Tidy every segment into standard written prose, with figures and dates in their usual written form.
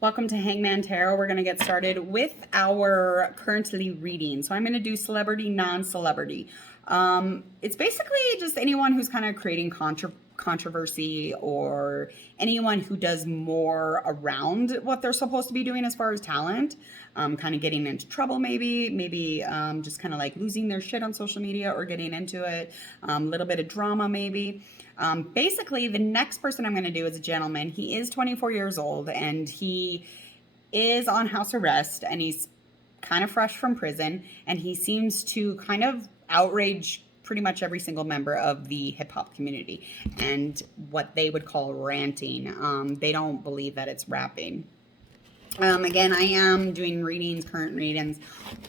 Welcome to Hangman Tarot. We're going to get started with our currently reading. So I'm going to do celebrity, non-celebrity. It's basically just anyone who's kind of creating controversy or anyone who does more around what they're supposed to be doing as far as talent, kind of getting into trouble maybe just kind of like losing their shit on social media or getting into it, a little bit of drama maybe. Basically, the next person I'm going to do is a gentleman. He is 24 years old and he is on house arrest and he's kind of fresh from prison, and he seems to kind of outrage pretty much every single member of the hip hop community and what they would call ranting. They don't believe that it's rapping. Again, I am doing current readings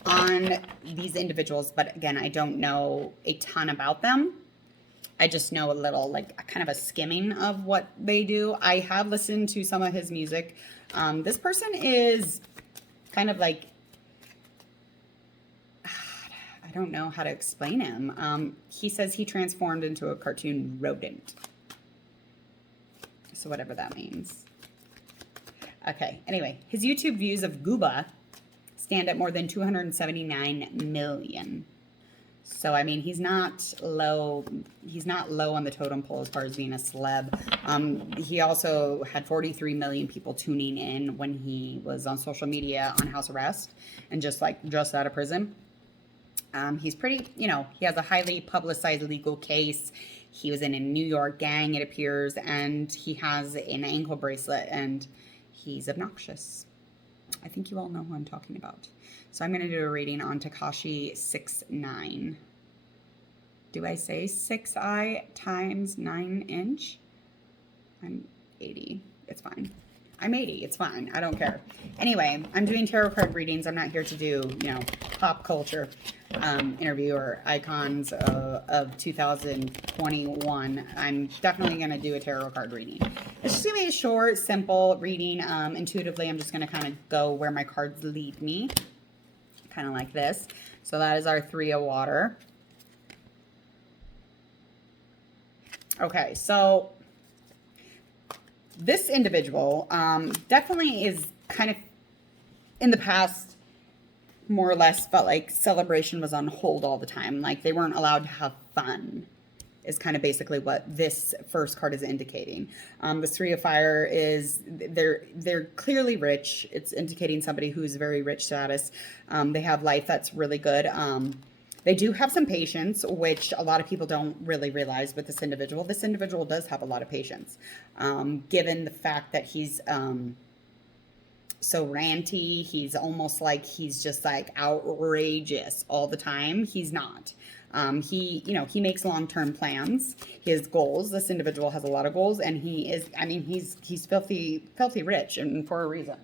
on these individuals, but again, I don't know a ton about them. I just know a little, like kind of a skimming of what they do. I have listened to some of his music. This person is kind of like, I don't know how to explain him. He says he transformed into a cartoon rodent. So whatever that means. Okay, anyway, his YouTube views of Gooba stand at more than 279 million. So, I mean, he's not low on the totem pole as far as being a celeb. He also had 43 million people tuning in when he was on social media on house arrest and just out of prison. He's pretty, he has a highly publicized legal case. He was in a New York gang, it appears, and he has an ankle bracelet, and he's obnoxious. I think you all know who I'm talking about. So I'm going to do a reading on Tekashi 6'9". Do I say 6'I" times 9 inch? I'm 80. It's fine. I'm 80. It's fine. I don't care. Anyway, I'm doing tarot card readings. I'm not here to do, pop culture interview or icons of 2021. I'm definitely going to do a tarot card reading. It's just going to be a short, simple reading. Intuitively, I'm just going to kind of go where my cards lead me. Kind of like this. So that is our 3 of water. Okay, so this individual definitely is kind of in the past more or less felt like celebration was on hold all the time. Like they weren't allowed to have fun is kind of basically what this first card is indicating. The 3 of fire is they're clearly rich. It's indicating somebody who's very rich status. They have life that's really good. They do have some patience, which a lot of people don't really realize with this individual. This individual does have a lot of patience, given the fact that he's so ranty. He's almost like he's just like outrageous all the time. He's not. He makes long-term plans. He has goals. This individual has a lot of goals, and he's filthy rich, and for a reason.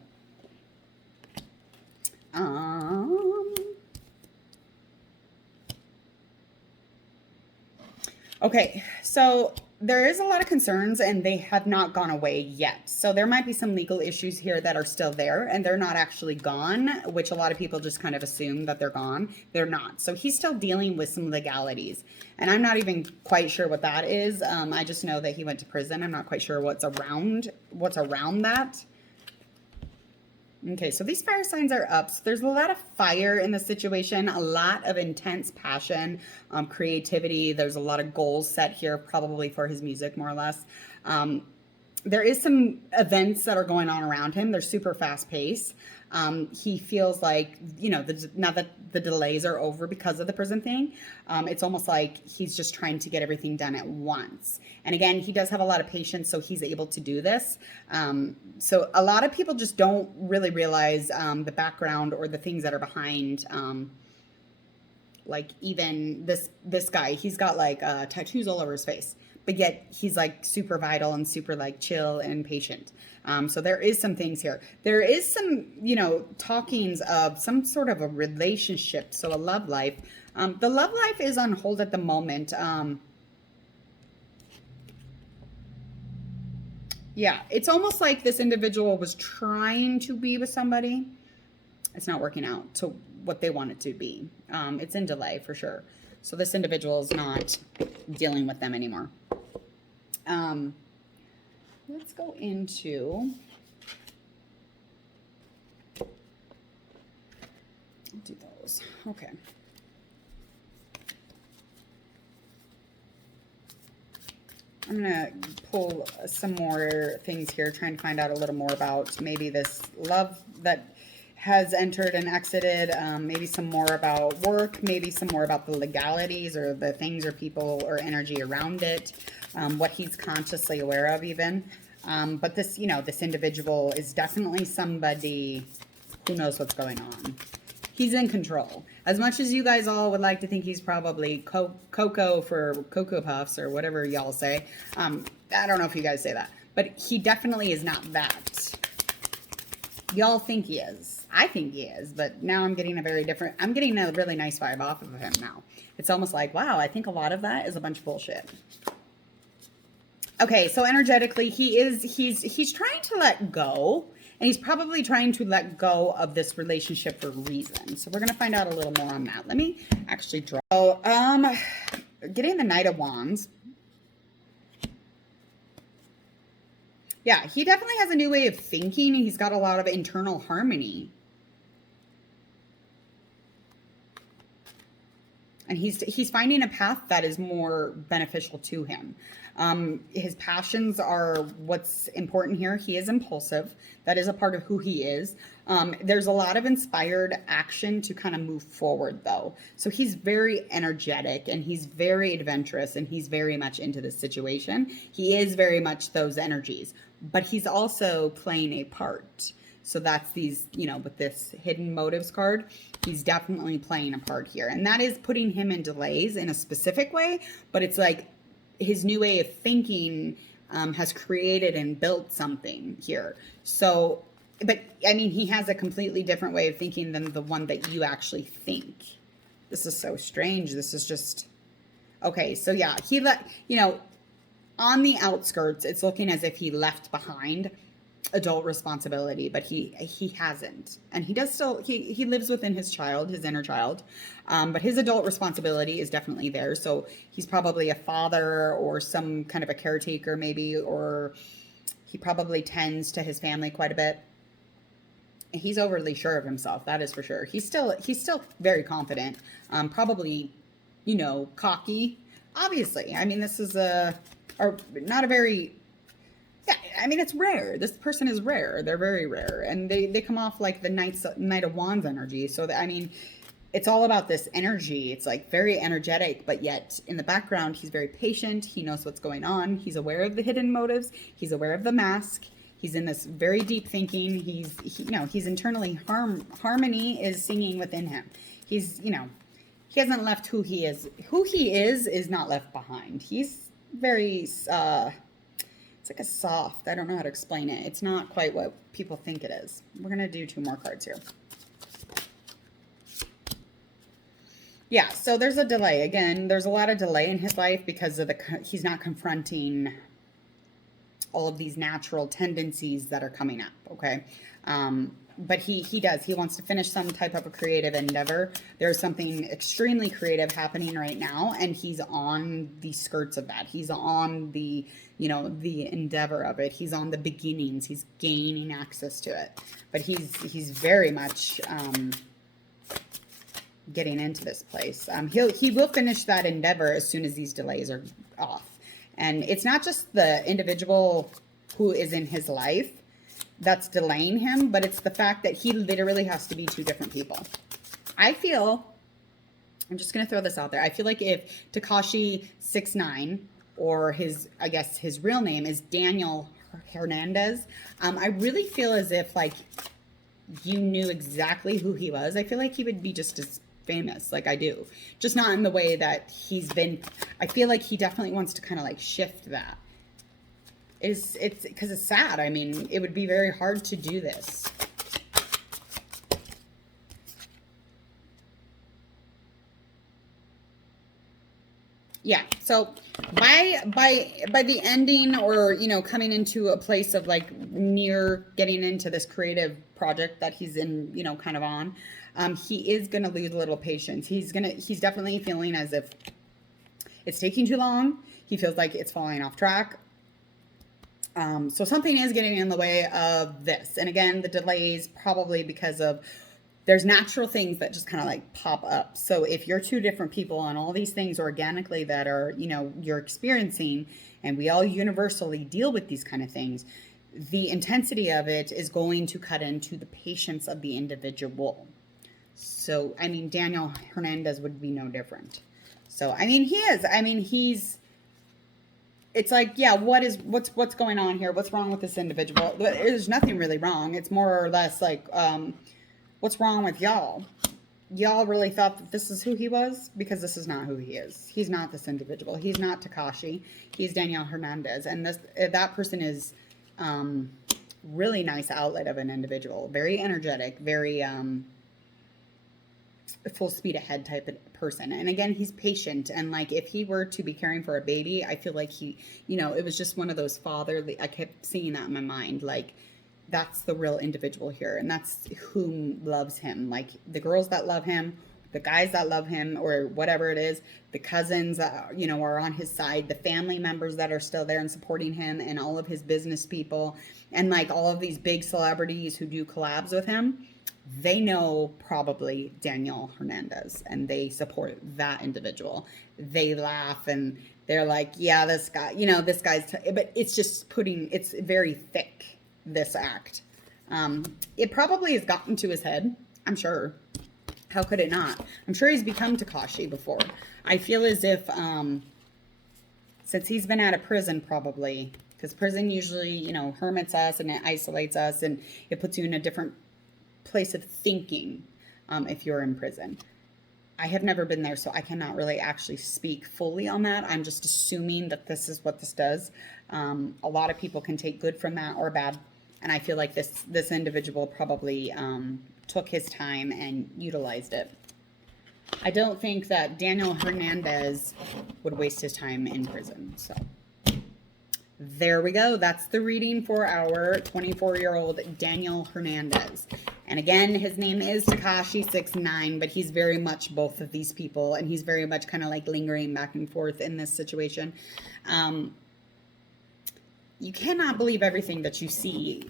Okay, so there is a lot of concerns and they have not gone away yet. So there might be some legal issues here that are still there and they're not actually gone, which a lot of people just kind of assume that they're gone. They're not. So he's still dealing with some legalities, and I'm not even quite sure what that is. I just know that he went to prison. I'm not quite sure what's around that. Okay, so these fire signs are up. So there's a lot of fire in the situation, a lot of intense passion, creativity. There's a lot of goals set here, probably for his music, more or less. There is some events that are going on around him. They're super fast paced. He feels like, now that the delays are over because of the prison thing, it's almost like he's just trying to get everything done at once. And again, he does have a lot of patience, so he's able to do this. So a lot of people just don't really realize the background or the things that are behind. Like even this guy, he's got like tattoos all over his face, but yet he's like super vital and super like chill and patient. So there is some things here. There is some, talkings of some sort of a relationship. So a love life. The love life is on hold at the moment. Yeah, it's almost like this individual was trying to be with somebody. It's not working out to what they want it to be. It's in delay for sure. So this individual is not dealing with them anymore. Let's go into do those. Okay. I'm going to pull some more things here, trying to find out a little more about maybe this love that has entered and exited, maybe some more about work, maybe some more about the legalities or the things or people or energy around it, what he's consciously aware of even. But this, this individual is definitely somebody who knows what's going on. He's in control. As much as you guys all would like to think he's probably Cocoa for Cocoa Puffs or whatever y'all say. I don't know if you guys say that. But he definitely is not that. Y'all think he is. I think he is. But now I'm getting I'm getting a really nice vibe off of him now. It's almost like, wow, I think a lot of that is a bunch of bullshit. Okay, so energetically, he's trying to let go. And he's probably trying to let go of this relationship for a reason. So we're going to find out a little more on that. Let me actually draw. So, getting the Knight of Wands. Yeah, he definitely has a new way of thinking. He's got a lot of internal harmony. And he's finding a path that is more beneficial to him. His passions are what's important here. He is impulsive. That is a part of who he is. There's a lot of inspired action to kind of move forward, though. So he's very energetic and he's very adventurous and he's very much into this situation. He is very much those energies, but he's also playing a part. So that's these, with this hidden motives card, he's definitely playing a part here. And that is putting him in delays in a specific way, but it's like his new way of thinking has created and built something here. So, but I mean, he has a completely different way of thinking than the one that you actually think. This is so strange. This is just, okay. So yeah, on the outskirts, it's looking as if he left behind adult responsibility, but he hasn't, and he does still, he lives within his inner child, but his adult responsibility is definitely there. So he's probably a father or some kind of a caretaker maybe, or he probably tends to his family quite a bit. He's overly sure of himself, that is for sure. He's still very confident, probably cocky, obviously. I mean, this is not a very, yeah, I mean, it's rare. This person is rare. They're very rare. And they come off like the Knight of Wands energy. So, I mean, it's all about this energy. It's like very energetic, but yet in the background, he's very patient. He knows what's going on. He's aware of the hidden motives. He's aware of the mask. He's in this very deep thinking. He's internally, harmony is singing within him. He's, he hasn't left who he is. Who he is not left behind. He's very, it's like a soft, I don't know how to explain it. It's not quite what people think it is. We're going to do 2 more cards here. Yeah, so there's a delay. Again, there's a lot of delay in his life because of he's not confronting all of these natural tendencies that are coming up, okay? But he does. He wants to finish some type of a creative endeavor. There's something extremely creative happening right now, and he's on the skirts of that. He's on the, the endeavor of it. He's on the beginnings. He's gaining access to it. But he's very much getting into this place. He will finish that endeavor as soon as these delays are off. And it's not just the individual who is in his life that's delaying him, but it's the fact that he literally has to be 2 different people. I'm just going to throw this out there. I feel like if Tekashi 6ix9ine, or his real name is Daniel Hernandez, I really feel as if like you knew exactly who he was. I feel like he would be just as famous like I do, just not in the way that he's been. I feel like he definitely wants to kind of like shift that. It's because it's sad. I mean, it would be very hard to do this. Yeah, so by the ending, or coming into a place of like near getting into this creative project that he's in, kind of on, he is gonna lose a little patience. He's definitely feeling as if it's taking too long. He feels like it's falling off track. So something is getting in the way of this. And again, the delays probably because of there's natural things that just kind of like pop up. So if you're two different people on all these things organically that are, you're experiencing, and we all universally deal with these kind of things, the intensity of it is going to cut into the patience of the individual. So, I mean, Daniel Hernandez would be no different. So, I mean, he is. I mean, it's like, yeah, what's going on here? What's wrong with this individual? There's nothing really wrong. It's more or less like, what's wrong with y'all? Y'all really thought that this is who he was? Because this is not who he is. He's not this individual. He's not Tekashi. He's Daniel Hernandez. And that person is really nice outlet of an individual. Very energetic, very full speed ahead type of person. And again, he's patient. And like, if he were to be caring for a baby, I feel like it was just one of those fatherly, I kept seeing that in my mind. Like, that's the real individual here. And that's whom loves him. Like the girls that love him, the guys that love him, or whatever it is, the cousins that, are on his side, the family members that are still there and supporting him, and all of his business people, and like all of these big celebrities who do collabs with him, they know probably Daniel Hernandez and they support that individual. They laugh and they're like, yeah, this guy, this guy's, but it's just it's very thick, this act. It probably has gotten to his head, I'm sure. How could it not? I'm sure he's become Tekashi before. I feel as if, since he's been out of prison probably, because prison usually, hermits us and it isolates us and it puts you in a different place of thinking if you're in prison. I have never been there, so I cannot really actually speak fully on that. I'm just assuming that this is what this does. A lot of people can take good from that or bad, and I feel like this individual probably took his time and utilized it. I don't think that Daniel Hernandez would waste his time in prison. So there we go. That's the reading for our 24-year-old Daniel Hernandez. And again, his name is Tekashi69, but he's very much both of these people, and he's very much kind of like lingering back and forth in this situation. You cannot believe everything that you see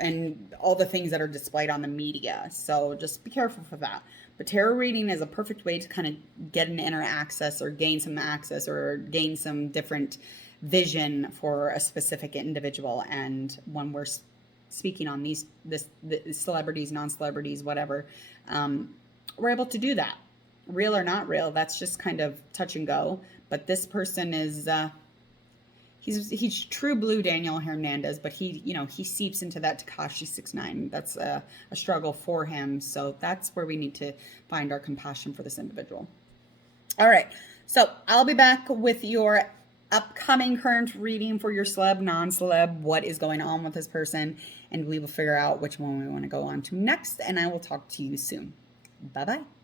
and all the things that are displayed on the media. So just be careful for that. But tarot reading is a perfect way to kind of get an inner access or gain some access or gain some different vision for a specific individual. And when we're speaking on the celebrities, non-celebrities, whatever, we're able to do that. Real or not real, that's just kind of touch and go. But this person is... He's true blue Daniel Hernandez, but he seeps into that Tekashi 6'9". That's a struggle for him. So that's where we need to find our compassion for this individual. All right. So I'll be back with your upcoming current reading for your celeb, non-celeb, what is going on with this person, and we will figure out which one we want to go on to next, and I will talk to you soon. Bye-bye.